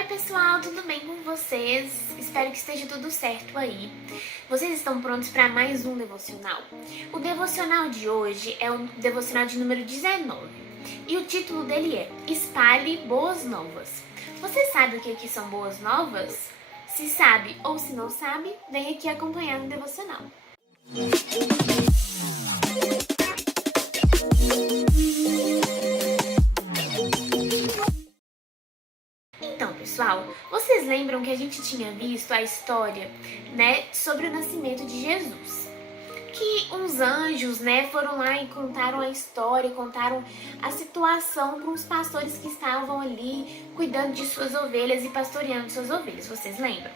Oi pessoal, tudo bem com vocês? Espero que esteja tudo certo aí. Vocês estão prontos para mais um devocional? O devocional de hoje é o devocional de número 19 e o título dele é Espalhe Boas Novas. Você sabe o que são boas novas? Se sabe ou se não sabe, vem aqui acompanhar no devocional. Então, pessoal, vocês lembram que a gente tinha visto a história, sobre o nascimento de Jesus? Que uns anjos, foram lá e contaram a história, contaram a situação para uns pastores que estavam ali cuidando de suas ovelhas e pastoreando suas ovelhas. Vocês lembram?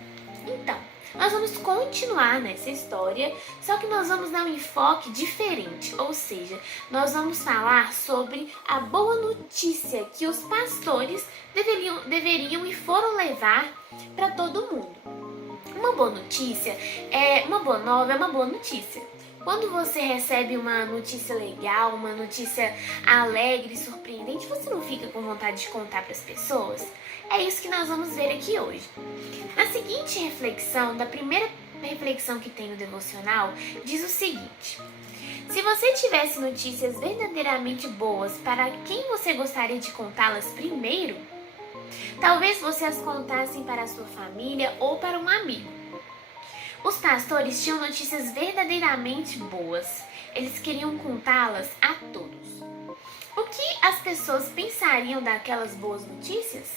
Então, nós vamos continuar nessa história, só que nós vamos dar um enfoque diferente, ou seja, nós vamos falar sobre a boa notícia que os pastores deveriam e foram levar para todo mundo. Uma boa notícia, uma boa nova é uma boa notícia. Quando você recebe uma notícia legal, uma notícia alegre, surpreendente, você não fica com vontade de contar para as pessoas? É isso que nós vamos ver aqui hoje. Na seguinte reflexão, da primeira reflexão que tem no devocional, diz o seguinte: se você tivesse notícias verdadeiramente boas, para quem você gostaria de contá-las primeiro? Talvez você as contasse para a sua família ou para um amigo. Os pastores tinham notícias verdadeiramente boas. Eles queriam contá-las a todos. O que as pessoas pensariam daquelas boas notícias?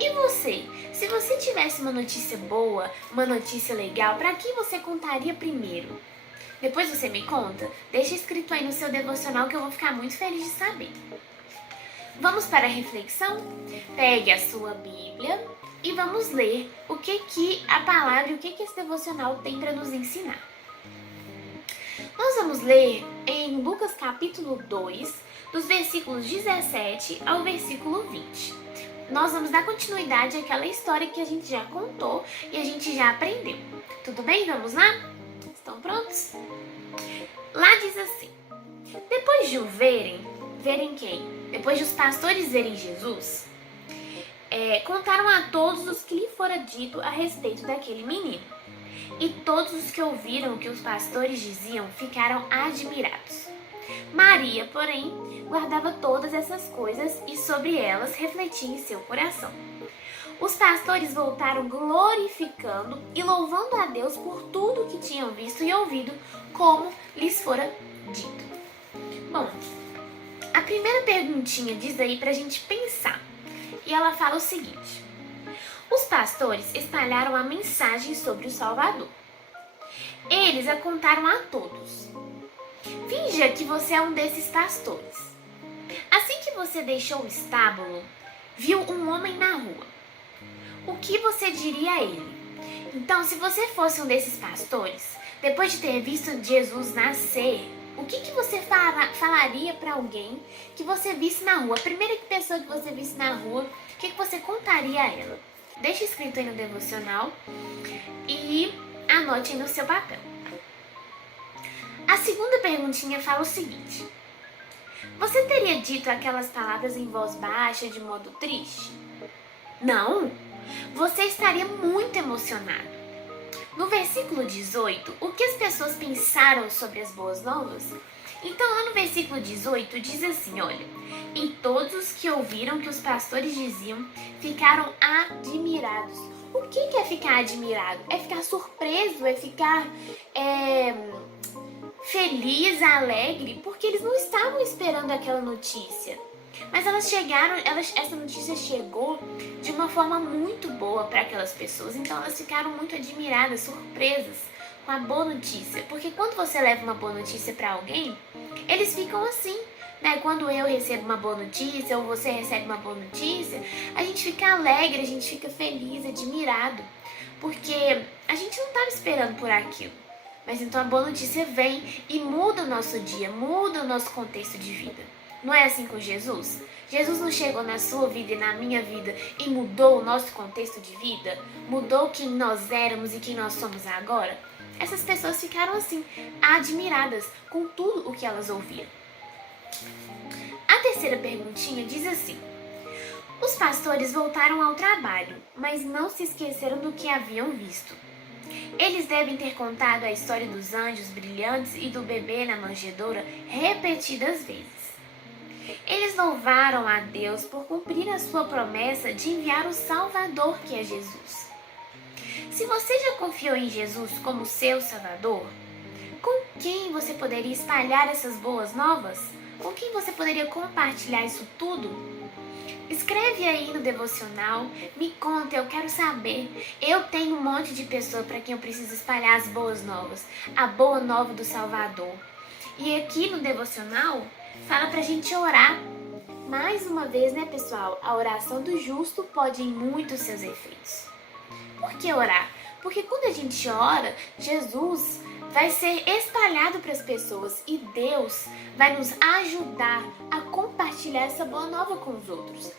E você? Se você tivesse uma notícia boa, uma notícia legal, para quem você contaria primeiro? Depois você me conta? Deixa escrito aí no seu devocional que eu vou ficar muito feliz de saber. Vamos para a reflexão? Pegue a sua Bíblia e vamos ler o que a palavra e o que esse devocional tem para nos ensinar. Nós vamos ler em Lucas capítulo 2, dos versículos 17 ao versículo 20. Nós vamos dar continuidade àquela história que a gente já contou e a gente já aprendeu. Tudo bem? Vamos lá? Estão prontos? Lá diz assim: depois de o verem quem? Depois de os pastores verem Jesus, contaram a todos os que lhe fora dito a respeito daquele menino. E todos os que ouviram o que os pastores diziam ficaram admirados. Maria, porém, guardava todas essas coisas e sobre elas refletia em seu coração. Os pastores voltaram glorificando e louvando a Deus por tudo que tinham visto e ouvido, como lhes fora dito. Bom, a primeira perguntinha diz aí pra gente pensar. E ela fala o seguinte: os pastores espalharam a mensagem sobre o Salvador. Eles a contaram a todos. Finja que você é um desses pastores. Assim que você deixou o estábulo, viu um homem na rua. O que você diria a ele? Então, se você fosse um desses pastores, depois de ter visto Jesus nascer, o que você falaria para alguém que você visse na rua? A primeira pessoa que você visse na rua, o que você contaria a ela? Deixa escrito aí no devocional e anote aí no seu papel. A segunda perguntinha fala o seguinte: você teria dito aquelas palavras em voz baixa, de modo triste? Não! Você estaria muito emocionado. No versículo 18, o que as pessoas pensaram sobre as boas novas? Então, lá no versículo 18, diz assim, olha: e todos os que ouviram que os pastores diziam ficaram admirados. O que é ficar admirado? É ficar surpreso, é ficar feliz, alegre, porque eles não estavam esperando aquela notícia. Mas elas chegaram, essa notícia chegou de uma forma muito boa para aquelas pessoas, então elas ficaram muito admiradas, surpresas com a boa notícia. Porque quando você leva uma boa notícia para alguém, eles ficam assim, Quando eu recebo uma boa notícia ou você recebe uma boa notícia, a gente fica alegre, a gente fica feliz, admirado, porque a gente não estava esperando por aquilo. Mas então a boa notícia vem e muda o nosso dia, muda o nosso contexto de vida. Não é assim com Jesus? Jesus não chegou na sua vida e na minha vida e mudou o nosso contexto de vida? Mudou quem nós éramos e quem nós somos agora? Essas pessoas ficaram assim, admiradas com tudo o que elas ouviram. A terceira perguntinha diz assim: Os pastores voltaram ao trabalho, mas não se esqueceram do que haviam visto. Eles devem ter contado a história dos anjos brilhantes e do bebê na manjedoura repetidas vezes. Eles louvaram a Deus por cumprir a sua promessa de enviar o Salvador, que é Jesus. Se você já confiou em Jesus como seu Salvador, com quem você poderia espalhar essas boas novas? Com quem você poderia compartilhar isso tudo? Escreve aí no devocional, me conta, eu quero saber. Eu tenho um monte de pessoa para quem eu preciso espalhar as boas novas, a boa nova do Salvador. E aqui no devocional, fala pra gente orar. Mais uma vez, né, pessoal? A oração do justo pode em muitos seus efeitos. Por que orar? Porque quando a gente ora, Jesus vai ser espalhado para as pessoas e Deus vai nos ajudar a compartilhar essa boa nova com os outros.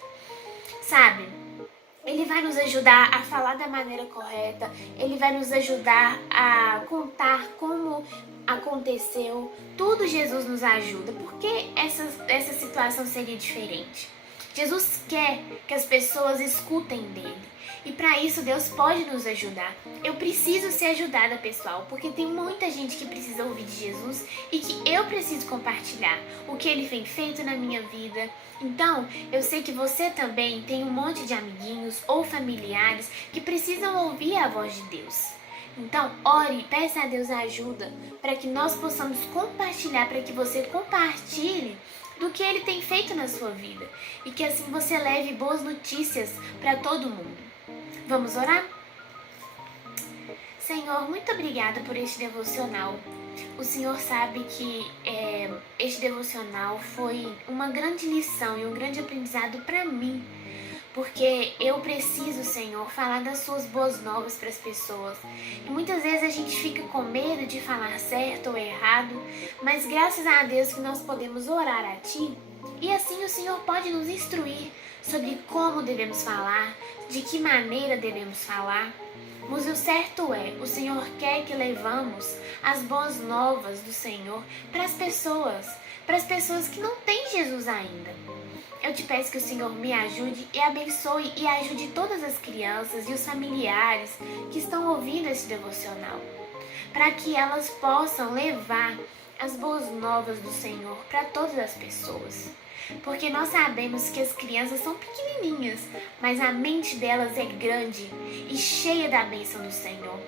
Sabe? Ele vai nos ajudar a falar da maneira correta, ele vai nos ajudar a contar como aconteceu. Tudo Jesus nos ajuda. Por que essa situação seria diferente? Jesus quer que as pessoas escutem dele. E para isso Deus pode nos ajudar. Eu preciso ser ajudada, pessoal, porque tem muita gente que precisa ouvir de Jesus e que eu preciso compartilhar o que ele tem feito na minha vida. Então, eu sei que você também tem um monte de amiguinhos ou familiares que precisam ouvir a voz de Deus. Então, ore e peça a Deus ajuda para que nós possamos compartilhar, para que você compartilhe do que Ele tem feito na sua vida e que assim você leve boas notícias para todo mundo. Vamos orar? Senhor, muito obrigada por este devocional. O Senhor sabe que este devocional foi uma grande lição e um grande aprendizado para mim. Porque eu preciso, Senhor, falar das suas boas novas para as pessoas. E muitas vezes a gente fica com medo de falar certo ou errado, mas graças a Deus que nós podemos orar a Ti. E assim o Senhor pode nos instruir sobre como devemos falar, de que maneira devemos falar. Mas o certo é, o Senhor quer que levamos as boas novas do Senhor para as pessoas que não têm Jesus ainda. Eu te peço que o Senhor me ajude e abençoe e ajude todas as crianças e os familiares que estão ouvindo esse devocional, para que elas possam levar as boas novas do Senhor para todas as pessoas. Porque nós sabemos que as crianças são pequenininhas, mas a mente delas é grande e cheia da bênção do Senhor.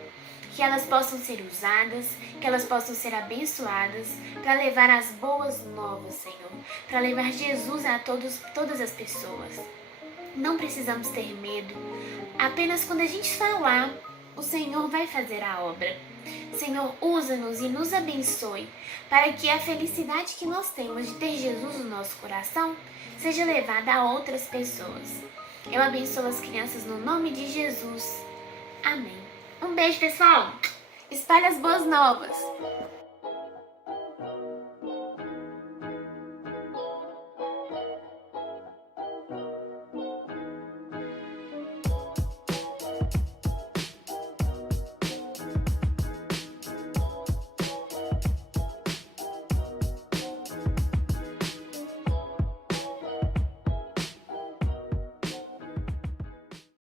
Que elas possam ser usadas, que elas possam ser abençoadas para levar as boas novas, Senhor, para levar Jesus a todas as pessoas. Não precisamos ter medo, apenas quando a gente falar, o Senhor vai fazer a obra. Senhor, usa-nos e nos abençoe para que a felicidade que nós temos de ter Jesus no nosso coração seja levada a outras pessoas. Eu abençoo as crianças no nome de Jesus. Amém. Um beijo, pessoal! Espalhe as boas novas!